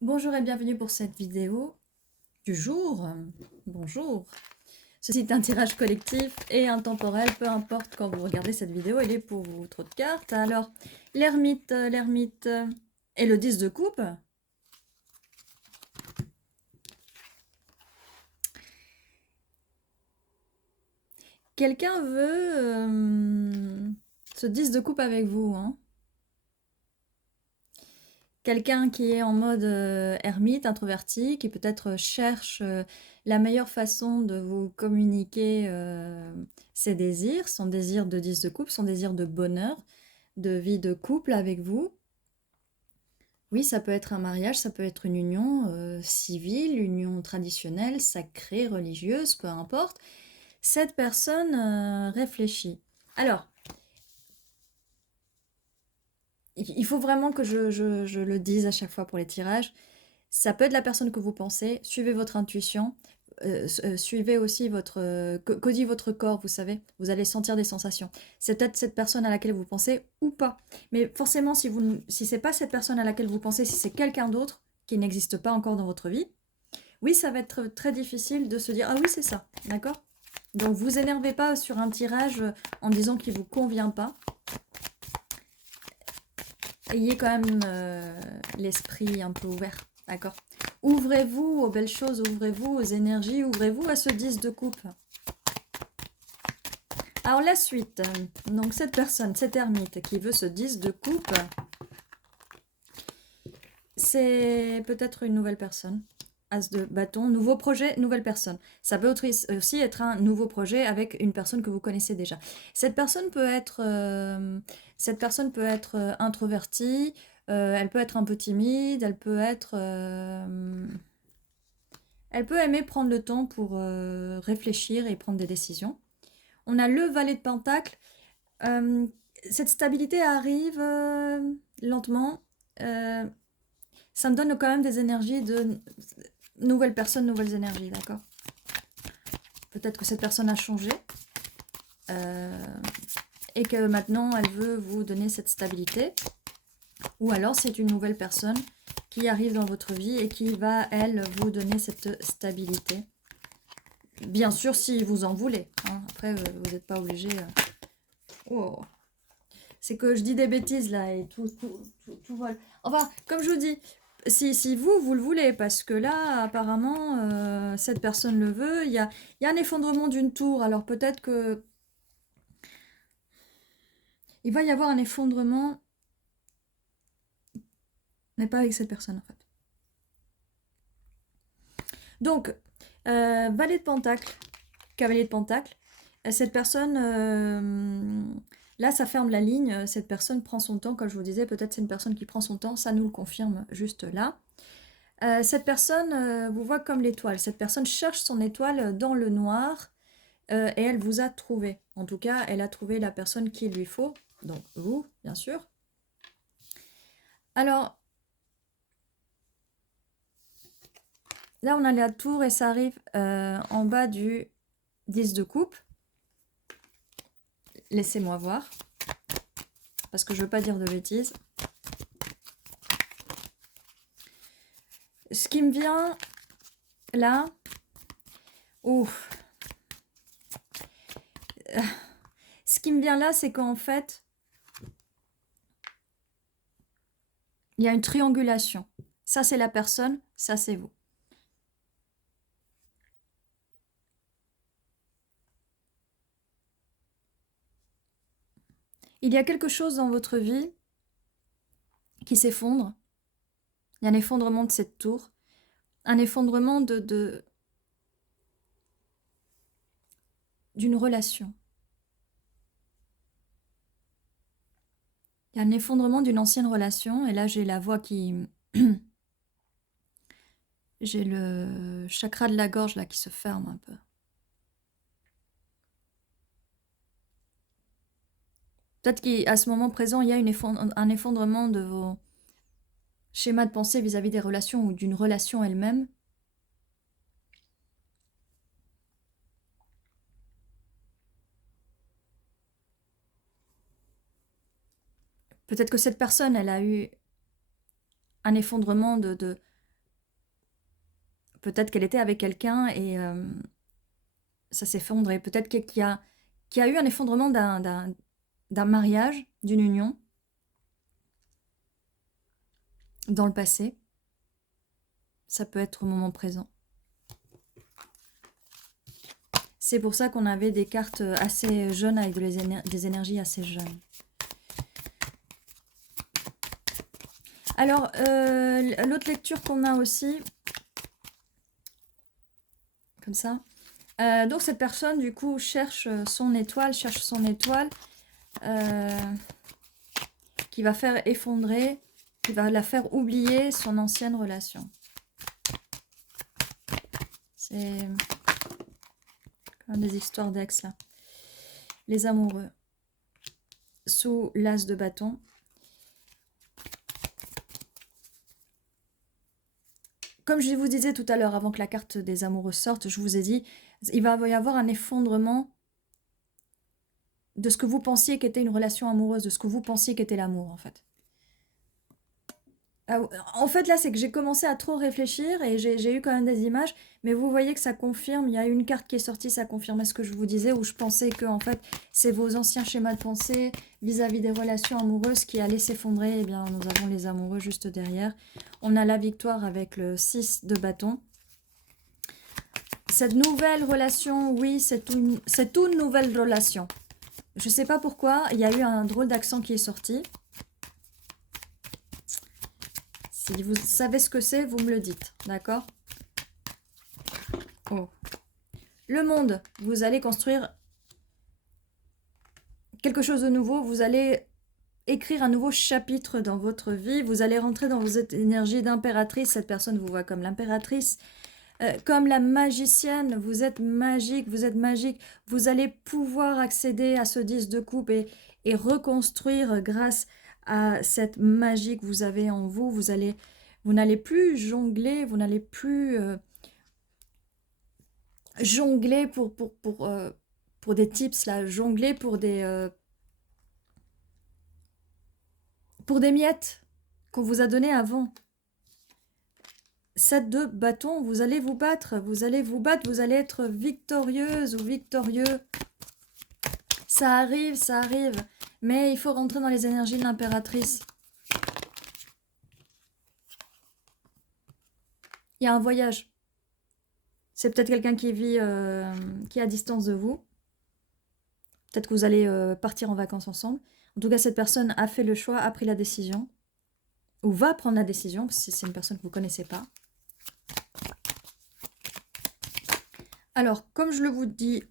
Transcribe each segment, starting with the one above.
Bonjour et bienvenue pour cette vidéo du jour. Bonjour. Ceci est un tirage collectif et intemporel, peu importe quand vous regardez cette vidéo, il est pour vous. Trop de cartes. Alors, l'ermite et le 10 de coupe. Quelqu'un veut ce 10 de coupe avec vous, hein. Quelqu'un qui est en mode ermite, introverti, qui peut-être cherche la meilleure façon de vous communiquer ses désirs, son désir de 10 de couple, son désir de bonheur, de vie de couple avec vous. Oui, ça peut être un mariage, ça peut être une union civile, union traditionnelle, sacrée, religieuse, peu importe. Cette personne réfléchit. Alors, il faut vraiment que je le dise à chaque fois pour les tirages. Ça peut être la personne que vous pensez, suivez votre intuition, suivez aussi que dit votre corps, vous savez, vous allez sentir des sensations. C'est peut-être cette personne à laquelle vous pensez ou pas. Mais forcément, si c'est pas cette personne à laquelle vous pensez, si c'est quelqu'un d'autre qui n'existe pas encore dans votre vie, oui, ça va être très difficile de se dire, ah oui, c'est ça, d'accord. Donc vous énervez pas sur un tirage en disant qu'il vous convient pas. Ayez quand même l'esprit un peu ouvert, d'accord? Ouvrez-vous aux belles choses, ouvrez-vous aux énergies, ouvrez-vous à ce 10 de coupe. Alors la suite, donc cette personne, cette ermite qui veut ce 10 de coupe, c'est peut-être une nouvelle personne. As de bâton, nouveau projet, nouvelle personne. Ça peut aussi être un nouveau projet avec une personne que vous connaissez déjà. Cette personne peut être, introvertie, elle peut être un peu timide, elle peut aimer prendre le temps pour réfléchir et prendre des décisions. On a le valet de Pentacle. Euh, cette stabilité arrive lentement. Euh, ça me donne quand même des énergies de nouvelles personnes, nouvelles énergies, d'accord? Peut-être que cette personne a changé et que maintenant elle veut vous donner cette stabilité. Ou alors c'est une nouvelle personne qui arrive dans votre vie et qui va, elle, vous donner cette stabilité. Bien sûr, si vous en voulez. Hein. Après, vous n'êtes pas obligé. Oh. C'est que je dis des bêtises là et tout vole. Enfin, comme je vous dis, si vous le voulez, parce que là, apparemment, cette personne le veut, il y a un effondrement d'une tour. Alors peut-être que il va y avoir un effondrement, mais pas avec cette personne en fait. Donc, valet de pentacle, cavalier de pentacle, cette personne, là ça ferme la ligne, cette personne prend son temps, comme je vous disais, peut-être c'est une personne qui prend son temps, ça nous le confirme juste là. Cette personne vous voit comme l'étoile, cette personne cherche son étoile dans le noir et elle vous a trouvé. En tout cas, elle a trouvé la personne qu'il lui faut, donc vous, bien sûr. Alors, là on a la tour et ça arrive en bas du 10 de coupe. Laissez-moi voir, parce que je veux pas dire de bêtises. Ce qui me vient là, ouf. Ce qui me vient là, c'est qu'en fait, il y a une triangulation. Ça, c'est la personne, ça, c'est vous. Il y a quelque chose dans votre vie qui s'effondre. Il y a un effondrement de cette tour, un effondrement d'une relation. Il y a un effondrement d'une ancienne relation, et là j'ai la voix qui... j'ai le chakra de la gorge là qui se ferme un peu. Peut-être qu'à ce moment présent, il y a un effondrement de vos schémas de pensée vis-à-vis des relations ou d'une relation elle-même. Peut-être que cette personne, elle a eu un effondrement Peut-être qu'elle était avec quelqu'un et ça s'est effondré. Peut-être qu'il y a eu un effondrement d'un mariage, d'une union, dans le passé. Ça peut être au moment présent. C'est pour ça qu'on avait des cartes assez jeunes avec des énergies assez jeunes. Alors, l'autre lecture qu'on a aussi, comme ça. Donc cette personne, du coup, cherche son étoile, qui va faire effondrer, qui va la faire oublier son ancienne relation. C'est comme des histoires d'ex, là. Les amoureux. Sous l'as de bâton. Comme je vous disais tout à l'heure, avant que la carte des amoureux sorte, je vous ai dit, il va y avoir un effondrement de ce que vous pensiez qu'était une relation amoureuse, de ce que vous pensiez qu'était l'amour, en fait. En fait, là, c'est que j'ai commencé à trop réfléchir et j'ai eu quand même des images, mais vous voyez que ça confirme, il y a une carte qui est sortie, ça confirmait ce que je vous disais, où je pensais que, en fait, c'est vos anciens schémas de pensée vis-à-vis des relations amoureuses qui allaient s'effondrer. Eh bien, nous avons les amoureux juste derrière. On a la victoire avec le 6 de bâton. Cette nouvelle relation, oui, c'est une nouvelle relation. Je ne sais pas pourquoi, il y a eu un drôle d'accent qui est sorti. Si vous savez ce que c'est, vous me le dites, d'accord? Oh. Le monde, vous allez construire quelque chose de nouveau, vous allez écrire un nouveau chapitre dans votre vie, vous allez rentrer dans vos énergies d'impératrice, cette personne vous voit comme l'impératrice, comme la magicienne, vous êtes magique, vous allez pouvoir accéder à ce 10 de coupe et reconstruire grâce à cette magie que vous avez en vous, vous n'allez plus jongler, vous n'allez plus jongler pour des tips, là, jongler pour des miettes qu'on vous a données avant. 7 de bâton, vous allez vous battre, vous allez être victorieuse ou victorieux. Ça arrive, mais il faut rentrer dans les énergies de l'impératrice. Il y a un voyage. C'est peut-être quelqu'un qui vit, qui est à distance de vous. Peut-être que vous allez partir en vacances ensemble. En tout cas, cette personne a fait le choix, a pris la décision. Ou va prendre la décision, si c'est une personne que vous ne connaissez pas. Alors, comme je vous dis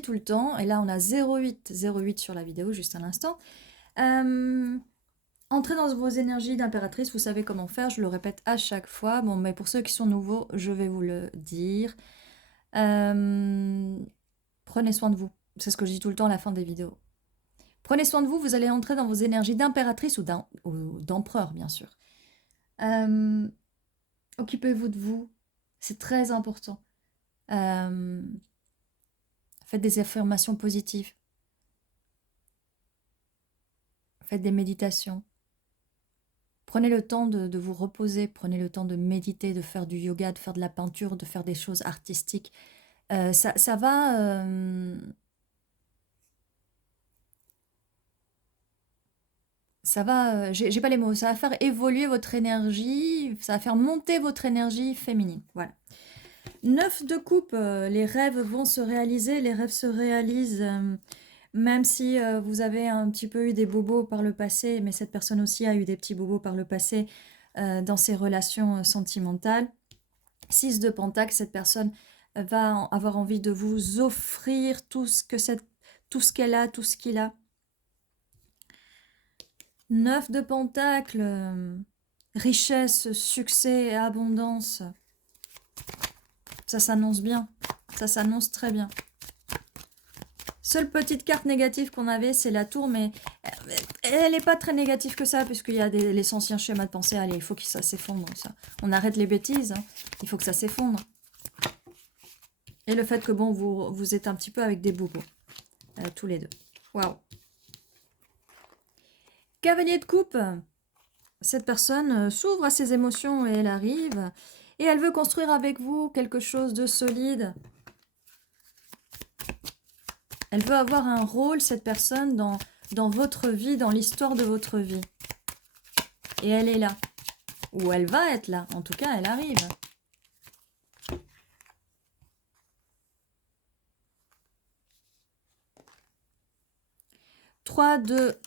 tout le temps, et là on a 08 sur la vidéo juste à l'instant, entrez dans vos énergies d'impératrice, vous savez comment faire, je le répète à chaque fois, bon, mais pour ceux qui sont nouveaux, je vais vous le dire. Prenez soin de vous, c'est ce que je dis tout le temps à la fin des vidéos. Prenez soin de vous, vous allez entrer dans vos énergies d'impératrice ou d'empereur, bien sûr. Occupez-vous de vous, c'est très important. Faites des affirmations positives. Faites des méditations. Prenez le temps de vous reposer, prenez le temps de méditer, de faire du yoga, de faire de la peinture, de faire des choses artistiques. Ça va... j'ai pas les mots, ça va faire évoluer votre énergie, ça va faire monter votre énergie féminine. Voilà. 9 de coupe, les rêves vont se réaliser, les rêves se réalisent, même si vous avez un petit peu eu des bobos par le passé, mais cette personne aussi a eu des petits bobos par le passé dans ses relations sentimentales. 6 de pentacle, cette personne va avoir envie de vous offrir tout ce qu'elle a, tout ce qu'il a. 9 de pentacle, richesse, succès, abondance. Ça s'annonce bien, ça s'annonce très bien. Seule petite carte négative qu'on avait, c'est la tour, mais elle n'est pas très négative que ça, puisqu'il y a les anciens schémas de pensée. Allez, il faut que ça s'effondre, ça. On arrête les bêtises, hein. Il faut que ça s'effondre. Et le fait que, bon, vous êtes un petit peu avec des bobos, tous les deux. Waouh. Cavalier de coupe. Cette personne s'ouvre à ses émotions et elle arrive. Et elle veut construire avec vous quelque chose de solide. Elle veut avoir un rôle, cette personne, dans votre vie, dans l'histoire de votre vie. Et elle est là. Ou elle va être là. En tout cas, elle arrive. 3, 2...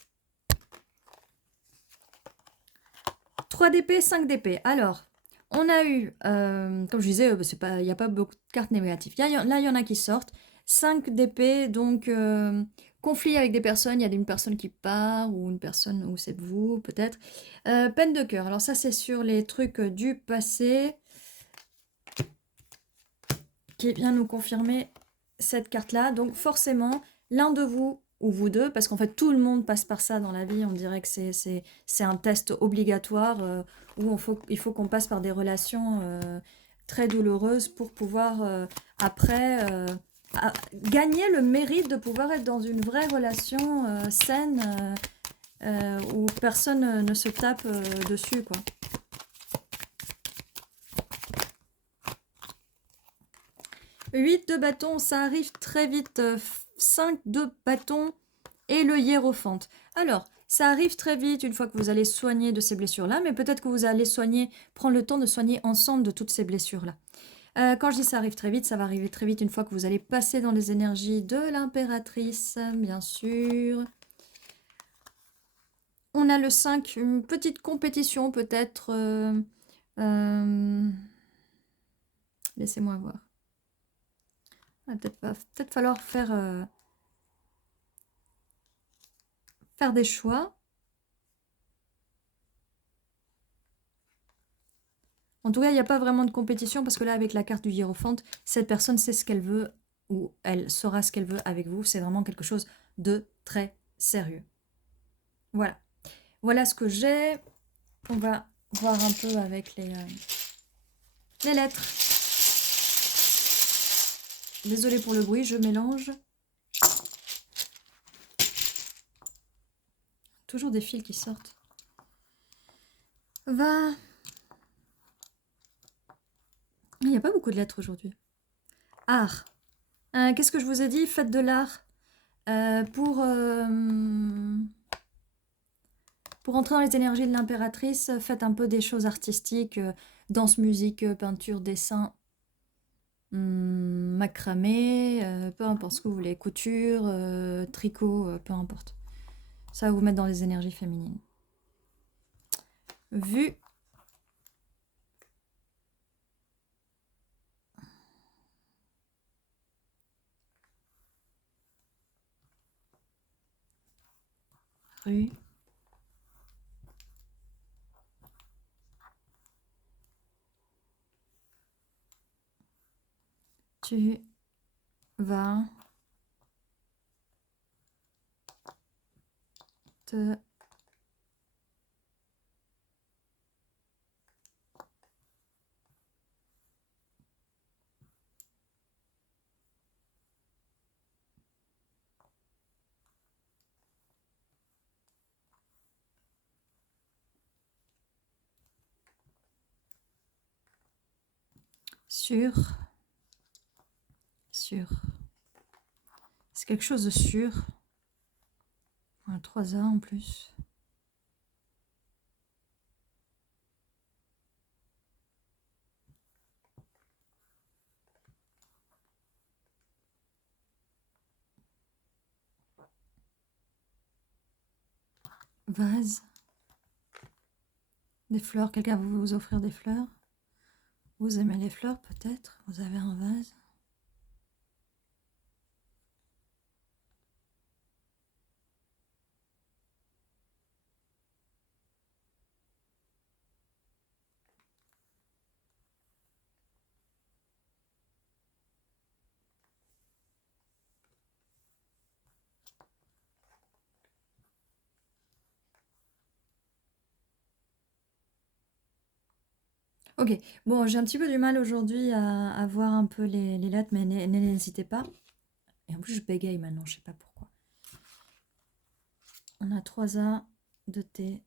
3 d'épée, 5 d'épée. Alors, on a eu, comme je disais, il n'y a pas beaucoup de cartes négatives. Là, il y en a qui sortent. 5 d'épée, donc conflit avec des personnes. Il y a une personne qui part, ou une personne, ou c'est vous, peut-être. Peine de cœur. Alors ça, c'est sur les trucs du passé, qui vient nous confirmer cette carte-là. Donc forcément, l'un de vous, ou vous deux, parce qu'en fait tout le monde passe par ça dans la vie, on dirait que c'est un test obligatoire où il faut qu'on passe par des relations très douloureuses pour pouvoir après gagner le mérite de pouvoir être dans une vraie relation saine où personne ne se tape dessus, quoi. 8 de bâton, ça arrive très vite. 5 de bâton et le hiérophante. Alors, ça arrive très vite une fois que vous allez soigner de ces blessures-là, mais peut-être que vous allez prendre le temps de soigner ensemble de toutes ces blessures-là. Quand je dis ça arrive très vite, ça va arriver très vite une fois que vous allez passer dans les énergies de l'impératrice, bien sûr. On a le 5, une petite compétition peut-être. Laissez-moi voir. Peut-être falloir faire des choix. En tout cas, il n'y a pas vraiment de compétition parce que là, avec la carte du hiérophante, cette personne sait ce qu'elle veut ou elle saura ce qu'elle veut avec vous. C'est vraiment quelque chose de très sérieux. Voilà. Voilà ce que j'ai. On va voir un peu avec les lettres. Désolée pour le bruit, je mélange. Toujours des fils qui sortent. Va. Il n'y a pas beaucoup de lettres aujourd'hui. Art. Qu'est-ce que je vous ai dit? Faites de l'art. Pour entrer dans les énergies de l'impératrice, faites un peu des choses artistiques, danse, musique, peinture, dessin, macramé, peu importe ce que vous voulez, couture, tricot, peu importe. Ça va vous mettre dans les énergies féminines. Vu. Rue. Tu vas te sur. C'est quelque chose de sûr. Voilà, 3A en plus. Vase. Des fleurs. Quelqu'un veut vous offrir des fleurs. Vous aimez les fleurs peut-être? Vous avez un vase. Ok, bon, j'ai un petit peu du mal aujourd'hui à voir un peu les lettres, mais n'hésitez pas. Et en plus, je bégaye maintenant, je sais pas pourquoi. On a 3A, 2T.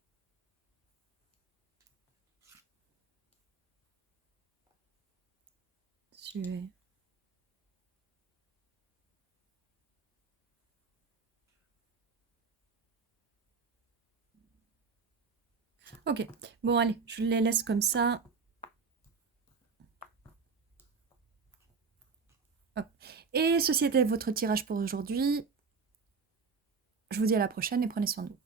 Suivez. Ok, bon allez, je les laisse comme ça. Hop. Et ceci était votre tirage pour aujourd'hui. Je vous dis à la prochaine et prenez soin de vous.